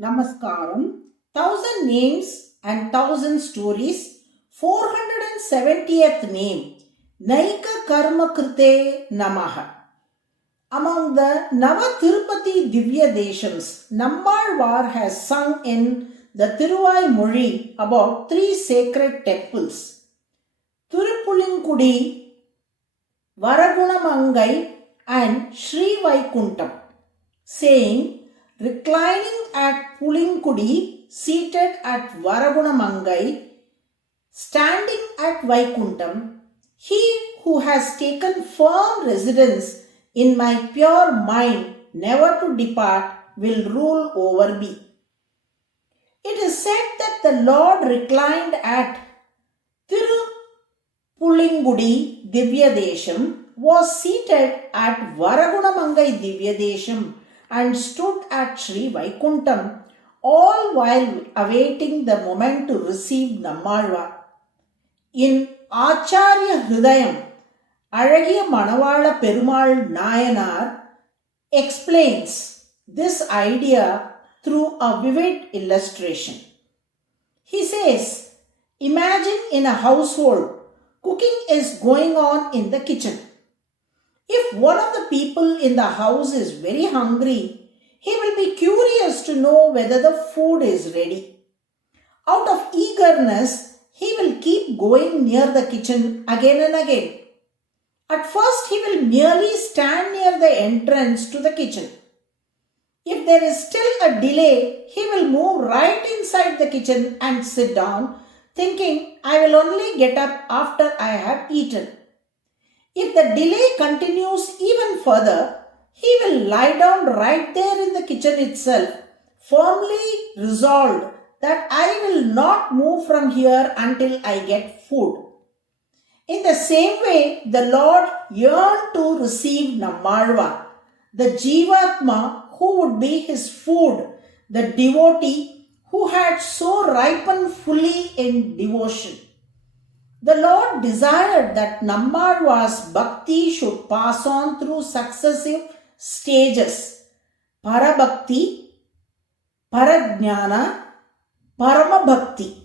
Namaskaram, Thousand Names and Thousand Stories, 470th name, NAIKAKARMAKRUTE NAMAH. Among the Nava Tirupati Divya Deshams, Nammalvar has sung in the Thiruvaimozhi about three sacred temples, Thirupulinkudi, Varagunamangai and Sri Vaikuntham, saying, reclining at Pulinkudi, seated at Varagunamangai, standing at Vaikuntham, he who has taken firm residence in my pure mind, never to depart, will rule over me. It is said that the Lord reclined at Tirupulingudi Divyadesham, was seated at Varagunamangai Divyadesham, and stood at Sri Vaikuntham, all while awaiting the moment to receive Nammalvar. In Acharya Hridayam, Alagiya Manavala Perumal Nayanar explains this idea through a vivid illustration. He says, imagine in a household, cooking is going on in the kitchen. If one of the people in the house is very hungry, he will be curious to know whether the food is ready. Out of eagerness, he will keep going near the kitchen again and again. At first, he will merely stand near the entrance to the kitchen. If there is still a delay, he will move right inside the kitchen and sit down, thinking, I will only get up after I have eaten. If the delay continues even further, he will lie down right there in the kitchen itself, firmly resolved that I will not move from here until I get food. In the same way, the Lord yearned to receive Nammalvar, the Jivatma who would be his food, the devotee who had so ripened fully in devotion. The Lord desired that Nammalvar's bhakti should pass on through successive stages: Parabhakti, Parajnana, Paramabhakti,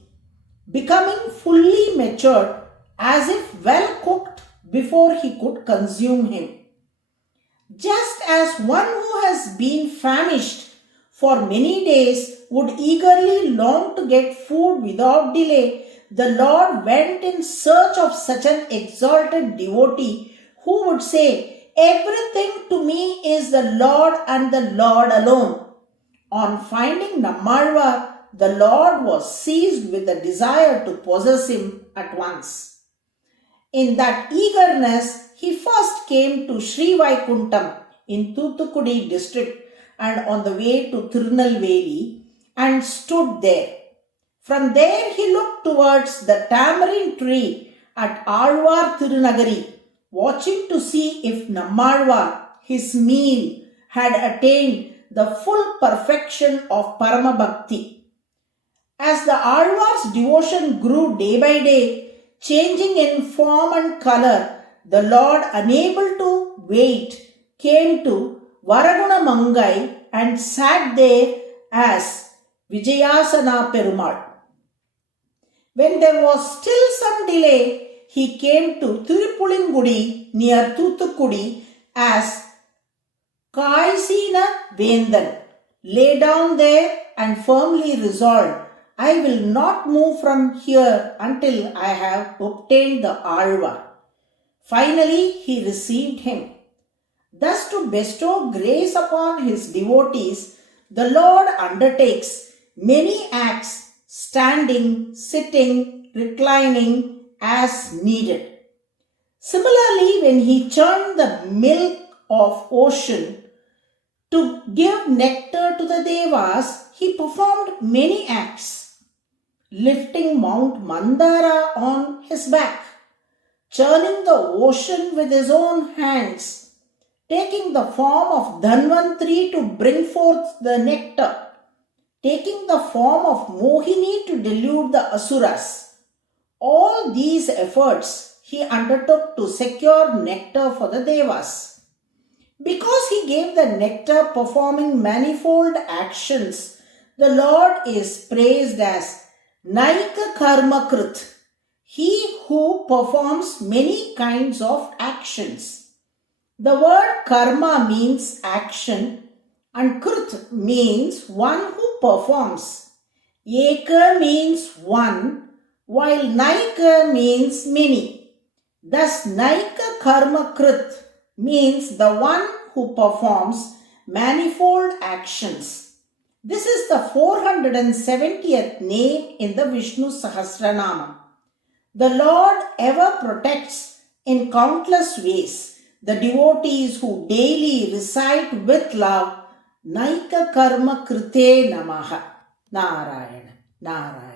becoming fully matured as if well cooked before he could consume him. Just as one who has been famished for many days would eagerly long to get food without delay, the Lord went in search of such an exalted devotee who would say, everything to me is the Lord and the Lord alone. On finding Nammalvar, the Lord was seized with the desire to possess him at once. In that eagerness, he first came to Sri Vaikuntham in Thoothukudi district and on the way to Tirunelveli and stood there. From there he looked towards the tamarind tree at Alvar Tirunagari, watching to see if Nammalvar, his meal, had attained the full perfection of Paramabhakti. As the Alvar's devotion grew day by day, changing in form and color, the Lord, unable to wait, came to Varagunamangai and sat there as Vijayasana Perumal. When there was still some delay, he came to Tirupulingudi near Thoothukudi as Kaisina Vendan, lay down there and firmly resolved, I will not move from here until I have obtained the Alvar. Finally, he received him. Thus, to bestow grace upon his devotees, the Lord undertakes many acts, standing, sitting, reclining as needed. Similarly, when he churned the milk of ocean to give nectar to the Devas, he performed many acts, lifting Mount Mandara on his back, churning the ocean with his own hands, taking the form of Dhanvantri to bring forth the nectar, taking the form of Mohini to delude the Asuras. All these efforts he undertook to secure nectar for the Devas. Because he gave the nectar performing manifold actions, The Lord is praised as NAIKAKARMAKRUTE, he who performs many kinds of actions. The word karma means action and krut means one who performs. Eka means one, while Naika means many. Thus, NAIKAKARMAKRUTE means the one who performs manifold actions. This is the 470th name in the Vishnu Sahasranama. The Lord ever protects in countless ways the devotees who daily recite with love NAIKAKARMAKRUTE NAMAH. Narayana, Narayana.